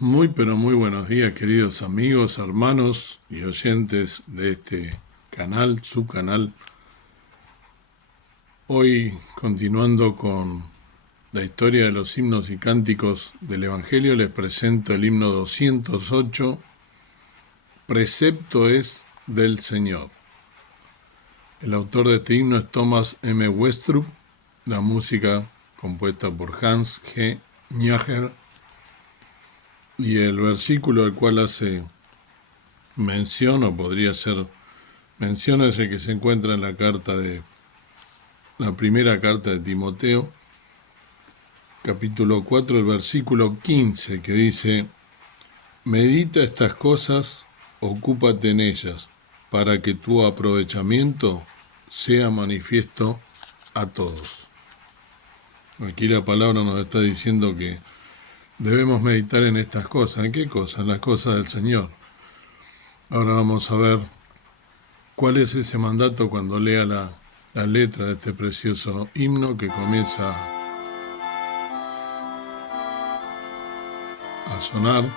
Muy pero muy buenos días, queridos amigos, hermanos y oyentes de este canal, su canal. Hoy, continuando con la historia de los himnos y cánticos del Evangelio, les presento el himno 208, Precepto es del Señor. El autor de este himno es Thomas M. Westrup, la música compuesta por Hans G. Kneacher, y el versículo al cual hace mención, o podría ser mención, es el que se encuentra en la primera carta de Timoteo, capítulo 4, el versículo 15, que dice: medita estas cosas, ocúpate en ellas, para que tu aprovechamiento sea manifiesto a todos. Aquí la palabra nos está diciendo que debemos meditar en estas cosas. ¿En qué cosas? En las cosas del Señor. Ahora vamos a ver cuál es ese mandato cuando lea la letra de este precioso himno que comienza a sonar.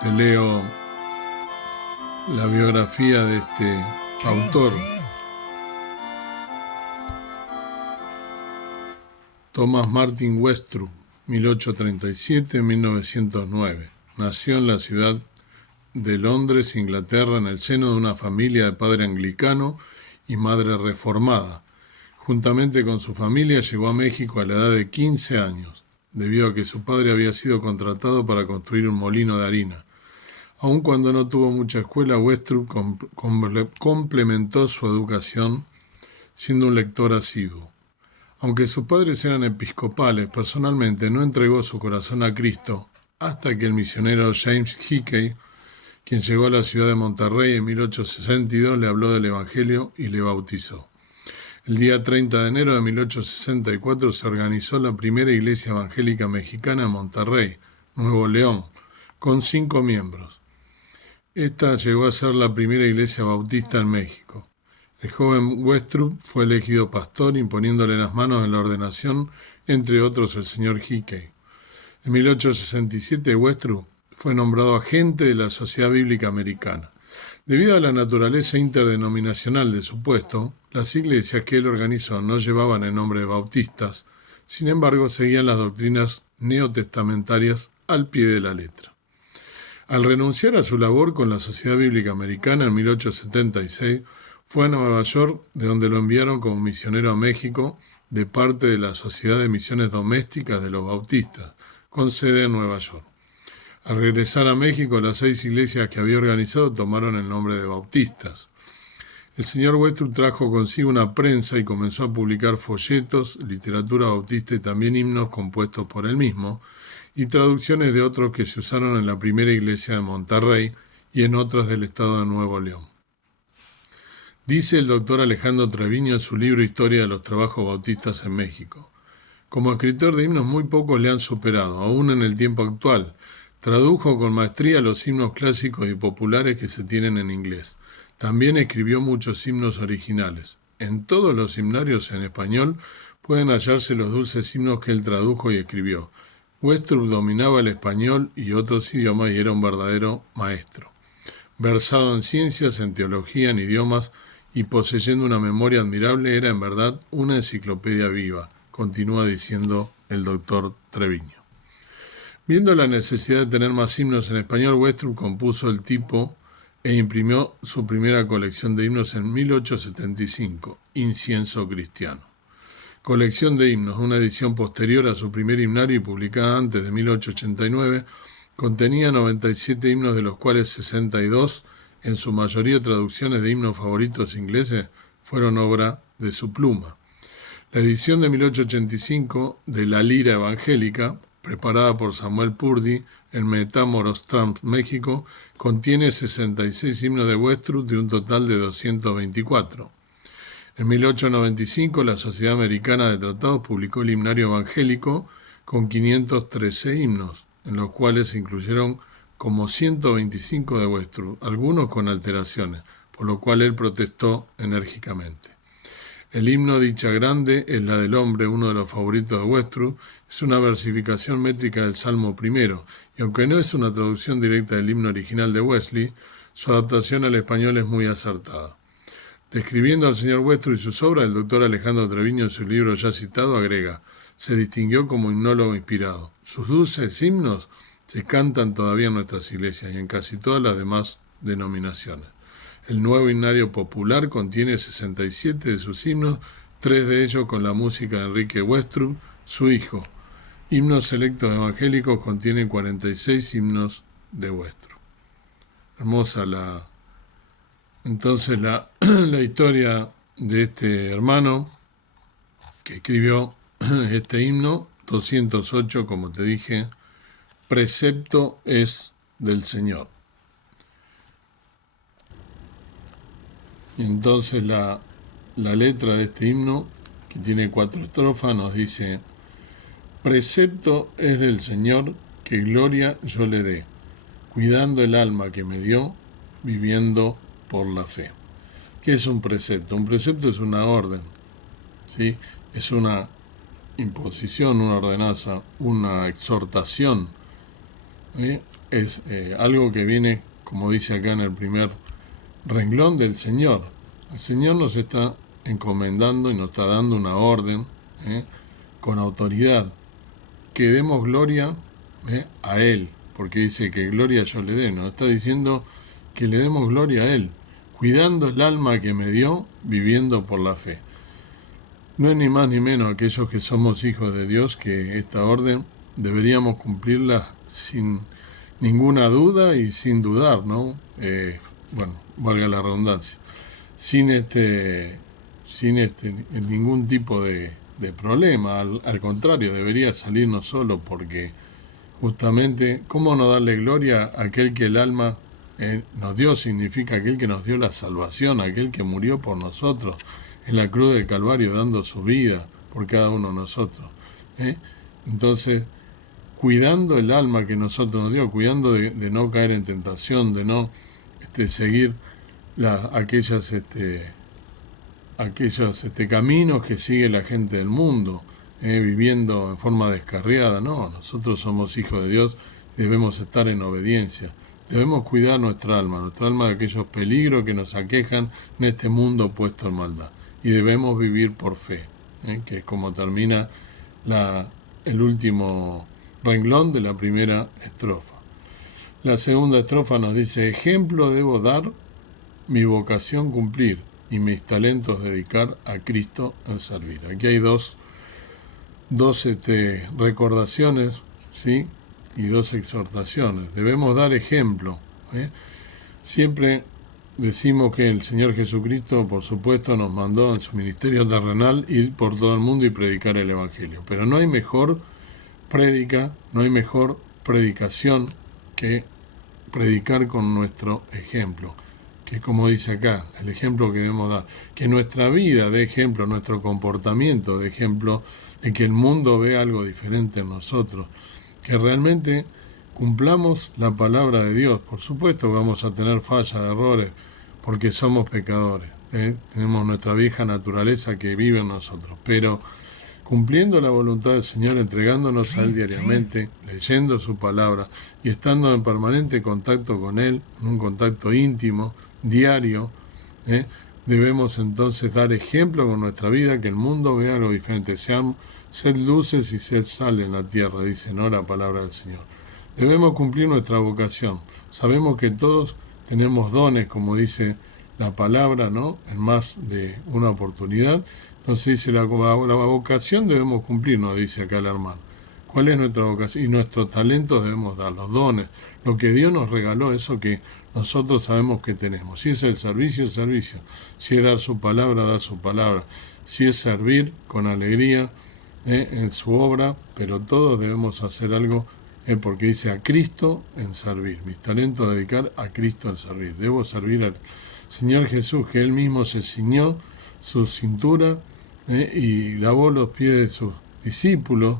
Te leo la biografía de este autor. Thomas Martin Westrup, 1837-1909. Nació en la ciudad de Londres, Inglaterra, en el seno de una familia de padre anglicano y madre reformada. Juntamente con su familia llegó a México a la edad de 15 años, debido a que su padre había sido contratado para construir un molino de harina. Aun cuando no tuvo mucha escuela, Westrup complementó su educación siendo un lector asiduo. Aunque sus padres eran episcopales, personalmente no entregó su corazón a Cristo hasta que el misionero James Hickey, quien llegó a la ciudad de Monterrey en 1862, le habló del Evangelio y le bautizó. El día 30 de enero de 1864 se organizó la primera iglesia evangélica mexicana en Monterrey, Nuevo León, con 5 miembros. Esta llegó a ser la primera iglesia bautista en México. El joven Westrup fue elegido pastor, imponiéndole las manos en la ordenación, entre otros el señor Hickey. En 1867 Westrup fue nombrado agente de la Sociedad Bíblica Americana. Debido a la naturaleza interdenominacional de su puesto, las iglesias que él organizó no llevaban el nombre de bautistas, sin embargo seguían las doctrinas neotestamentarias al pie de la letra. Al renunciar a su labor con la Sociedad Bíblica Americana en 1876, fue a Nueva York, de donde lo enviaron como misionero a México de parte de la Sociedad de Misiones Domésticas de los Bautistas, con sede en Nueva York. Al regresar a México, las 6 iglesias que había organizado tomaron el nombre de bautistas. El señor Westrup trajo consigo una prensa y comenzó a publicar folletos, literatura bautista y también himnos compuestos por él mismo, y traducciones de otros que se usaron en la primera iglesia de Monterrey y en otras del estado de Nuevo León. Dice el doctor Alejandro Treviño en su libro Historia de los Trabajos Bautistas en México: como escritor de himnos muy pocos le han superado, aún en el tiempo actual. Tradujo con maestría los himnos clásicos y populares que se tienen en inglés. También escribió muchos himnos originales. En todos los himnarios en español pueden hallarse los dulces himnos que él tradujo y escribió. Westrup dominaba el español y otros idiomas y era un verdadero maestro. Versado en ciencias, en teología, en idiomas y poseyendo una memoria admirable, era en verdad una enciclopedia viva, continúa diciendo el doctor Treviño. Viendo la necesidad de tener más himnos en español, Westrup compuso el tipo e imprimió su primera colección de himnos en 1875, Incienso Cristiano. Colección de himnos, una edición posterior a su primer himnario y publicada antes de 1889, contenía 97 himnos, de los cuales 62, en su mayoría traducciones de himnos favoritos ingleses, fueron obra de su pluma. La edición de 1885 de La Lira Evangélica, preparada por Samuel Purdy en Metamoros, Trump, México, contiene 66 himnos de Westrup de un total de 224. En 1895, la Sociedad Americana de Tratados publicó el Himnario Evangélico con 513 himnos, en los cuales se incluyeron como 125 de Westrup, algunos con alteraciones, por lo cual él protestó enérgicamente. El himno Dicha Grande es la del hombre, uno de los favoritos de Westrup. Es una versificación métrica del Salmo primero, y aunque no es una traducción directa del himno original de Wesley, su adaptación al español es muy acertada. Describiendo al señor Westrup y sus obras, el doctor Alejandro Treviño en su libro ya citado agrega: se distinguió como himnólogo inspirado. Sus dulces himnos se cantan todavía en nuestras iglesias y en casi todas las demás denominaciones. El nuevo himnario popular contiene 67 de sus himnos, 3 de ellos con la música de Enrique Westrup, su hijo. Himnos selectos evangélicos contienen 46 himnos de Westrup. Hermosa entonces la historia de este hermano que escribió este himno, 208, como te dije, precepto es del Señor. Y entonces la letra de este himno, que tiene 4 estrofas, nos dice: precepto es del Señor, que gloria yo le dé, cuidando el alma que me dio, viviendo por la fe. ¿Qué es un precepto? Un precepto es una orden, ¿sí? Es una imposición, una ordenanza, una exhortación, ¿sí? Es algo que viene, como dice acá en el primer renglón, del Señor. El Señor nos está encomendando y nos está dando una orden, con autoridad, que demos gloria a Él, porque dice que gloria yo le dé, nos está diciendo que le demos gloria a Él, cuidando el alma que me dio, viviendo por la fe. No es ni más ni menos aquellos que somos hijos de Dios que esta orden deberíamos cumplirla sin ninguna duda y sin dudar, ¿no? Valga la redundancia, sin ningún tipo de problema. Al contrario, debería salirnos solo, porque justamente, ¿cómo no darle gloria a aquel que el alma nos dio? Significa aquel que nos dio la salvación, aquel que murió por nosotros en la cruz del Calvario, dando su vida por cada uno de nosotros. Entonces, cuidando el alma que nosotros nos dio, cuidando de no caer en tentación, de no seguir aquellos caminos que sigue la gente del mundo, viviendo en forma descarriada. No, nosotros somos hijos de Dios y debemos estar en obediencia. Debemos cuidar nuestra alma de aquellos peligros que nos aquejan en este mundo puesto en maldad. Y debemos vivir por fe, que es como termina el último renglón de la primera estrofa. La segunda estrofa nos dice: ejemplo debo dar, mi vocación cumplir y mis talentos dedicar a Cristo en servir. Aquí hay dos recordaciones, ¿sí? Y 2 exhortaciones. Debemos dar ejemplo. Siempre decimos que el Señor Jesucristo, por supuesto, nos mandó en su ministerio terrenal ir por todo el mundo y predicar el Evangelio. Pero no hay mejor prédica, no hay mejor predicación que predicar con nuestro ejemplo, que es como dice acá, el ejemplo que debemos dar, que nuestra vida dé ejemplo, nuestro comportamiento dé ejemplo, en que el mundo vea algo diferente en nosotros, que realmente cumplamos la palabra de Dios. Por supuesto que vamos a tener fallas, errores, porque somos pecadores, tenemos nuestra vieja naturaleza que vive en nosotros, pero cumpliendo la voluntad del Señor, entregándonos a Él diariamente, leyendo su palabra y estando en permanente contacto con Él, en un contacto íntimo, diario, debemos entonces dar ejemplo con nuestra vida, que el mundo vea algo diferente. Sed luces y sed sal en la tierra, dice, ¿no?, la palabra del Señor. Debemos cumplir nuestra vocación. Sabemos que todos tenemos dones, como dice la palabra, ¿no?, en más de una oportunidad. Entonces dice, la vocación debemos cumplir, nos dice acá el hermano. ¿Cuál es nuestra vocación? Y nuestros talentos debemos dar, los dones, lo que Dios nos regaló, eso que nosotros sabemos que tenemos. Si es el servicio, el servicio. Si es dar su palabra, dar su palabra. Si es servir con alegría en su obra, pero todos debemos hacer algo, porque dice a Cristo en servir. Mis talentos dedicar a Cristo en servir. Debo servir al Señor Jesús, que Él mismo se ciñó su cintura y lavó los pies de sus discípulos,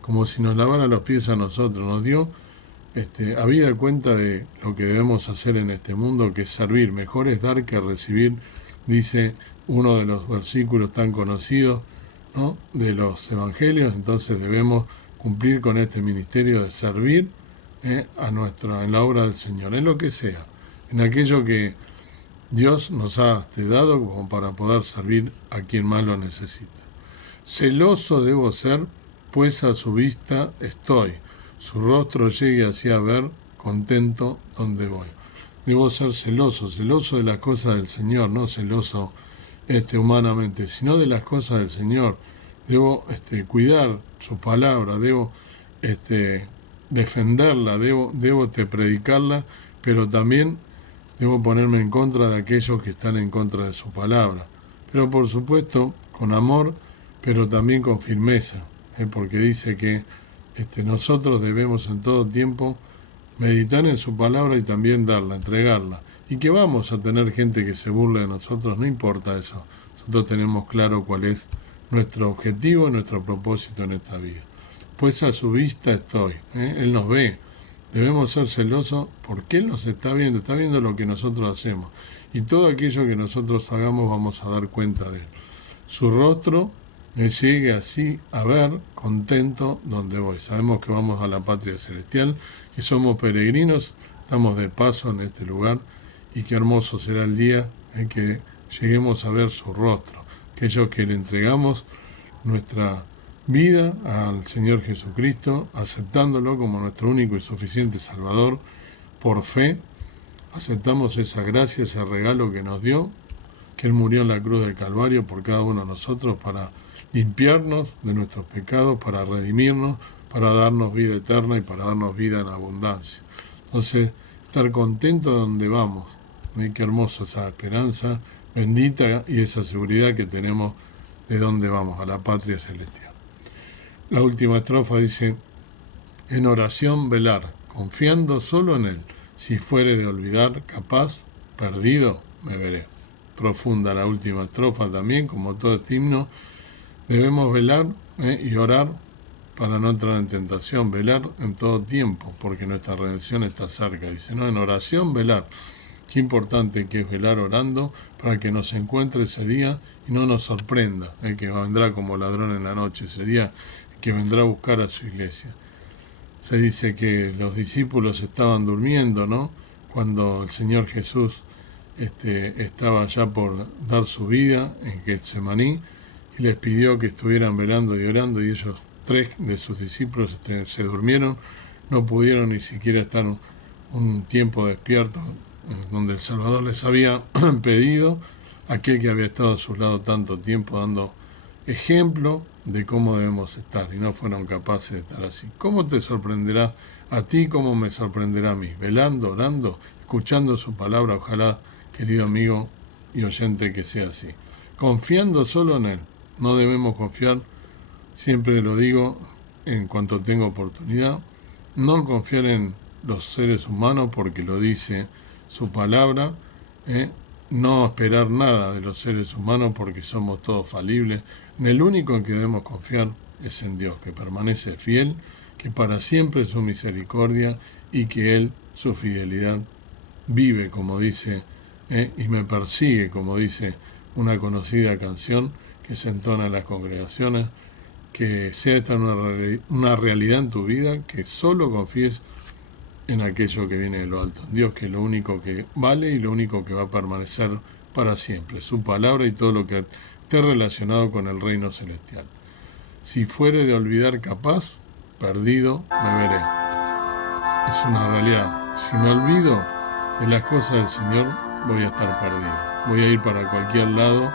como si nos lavara los pies a nosotros. Nos dio habida cuenta de lo que debemos hacer en este mundo, que es servir. Mejor es dar que recibir, dice uno de los versículos tan conocidos, ¿no?, de los evangelios. Entonces debemos cumplir con este ministerio de servir en la obra del Señor, en lo que sea, en aquello que Dios nos ha dado como para poder servir a quien más lo necesita. Celoso debo ser, pues a su vista estoy. Su rostro llegue así a ver, contento donde voy. Debo ser celoso de las cosas del Señor, no celoso humanamente, sino de las cosas del Señor. Debo cuidar su palabra, debo defenderla, debo predicarla, pero también debo ponerme en contra de aquellos que están en contra de su palabra. Pero por supuesto, con amor, pero también con firmeza, porque dice que nosotros debemos en todo tiempo meditar en su palabra y también darla, entregarla. Y que vamos a tener gente que se burle de nosotros, no importa eso. Nosotros tenemos claro cuál es nuestro objetivo, nuestro propósito en esta vida. Pues a su vista estoy, Él nos ve. Debemos ser celosos porque Él nos está viendo lo que nosotros hacemos. Y todo aquello que nosotros hagamos vamos a dar cuenta de Él. Su rostro llegue así a ver, contento donde voy. Sabemos que vamos a la patria celestial, que somos peregrinos, estamos de paso en este lugar, y qué hermoso será el día en que lleguemos a ver su rostro. Aquellos que le entregamos nuestra vida al Señor Jesucristo, aceptándolo como nuestro único y suficiente Salvador, por fe, aceptamos esa gracia, ese regalo que nos dio, que Él murió en la cruz del Calvario por cada uno de nosotros para limpiarnos de nuestros pecados, para redimirnos, para darnos vida eterna y para darnos vida en abundancia. Entonces, estar contento de donde vamos. Qué hermosa esa esperanza bendita y esa seguridad que tenemos de dónde vamos, a la patria celestial. La última estrofa dice: en oración velar, confiando solo en Él. Si fuere de olvidar, capaz, perdido, me veré. Profunda la última estrofa también, como todo este himno. Debemos velar y orar para no entrar en tentación, velar en todo tiempo, porque nuestra redención está cerca. Dice, ¿no? En oración velar. Qué importante que es velar orando para que nos encuentre ese día y no nos sorprenda, que vendrá como ladrón en la noche, ese día que vendrá a buscar a su iglesia. Se dice que los discípulos estaban durmiendo, ¿no?, cuando el Señor Jesús estaba ya por dar su vida en Getsemaní, y les pidió que estuvieran velando y orando, y ellos, 3 de sus discípulos, se durmieron, no pudieron ni siquiera estar un tiempo despiertos, donde el Salvador les había pedido, aquel que había estado a su lado tanto tiempo, dando ejemplo de cómo debemos estar, y no fueron capaces de estar así. ¿Cómo te sorprenderá a ti? ¿Cómo me sorprenderá a mí? Velando, orando, escuchando su palabra. Ojalá, querido amigo y oyente, que sea así. Confiando solo en Él. No debemos confiar, siempre lo digo en cuanto tengo oportunidad, no confiar en los seres humanos, porque lo dice su palabra, no esperar nada de los seres humanos, porque somos todos falibles. En el único en que debemos confiar es en Dios, que permanece fiel, que para siempre es su misericordia, y que Él, su fidelidad, vive, como dice, y me persigue, como dice una conocida canción que se entona en las congregaciones. Que sea esta una realidad en tu vida, que solo confíes en aquello que viene de lo alto. Dios, que es lo único que vale y lo único que va a permanecer para siempre, su palabra y todo lo que esté relacionado con el reino celestial. Si fuere de olvidar capaz, perdido me veré. Es una realidad. Si me olvido de las cosas del Señor, voy a estar perdido. Voy a ir para cualquier lado,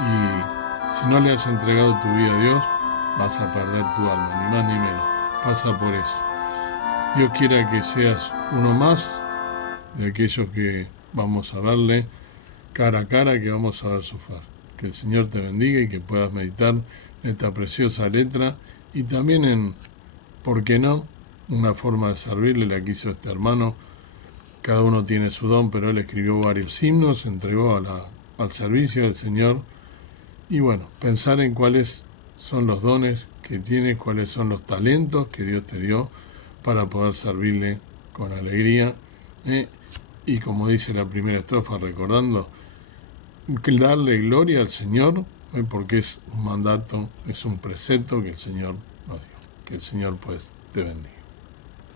y si no le has entregado tu vida a Dios, vas a perder tu alma, ni más ni menos. Pasa por eso. Dios quiera que seas uno más de aquellos que vamos a verle cara a cara, que vamos a ver su faz. Que el Señor te bendiga y que puedas meditar en esta preciosa letra, y también en, ¿por qué no?, una forma de servirle, la que hizo este hermano. Cada uno tiene su don, pero él escribió varios himnos, se entregó al servicio del Señor. Y bueno, pensar en cuáles son los dones que tienes, cuáles son los talentos que Dios te dio para poder servirle con alegría. Y como dice la primera estrofa, recordando darle gloria al Señor, porque es un mandato, es un precepto que el Señor nos dio. Que el Señor pues te bendiga.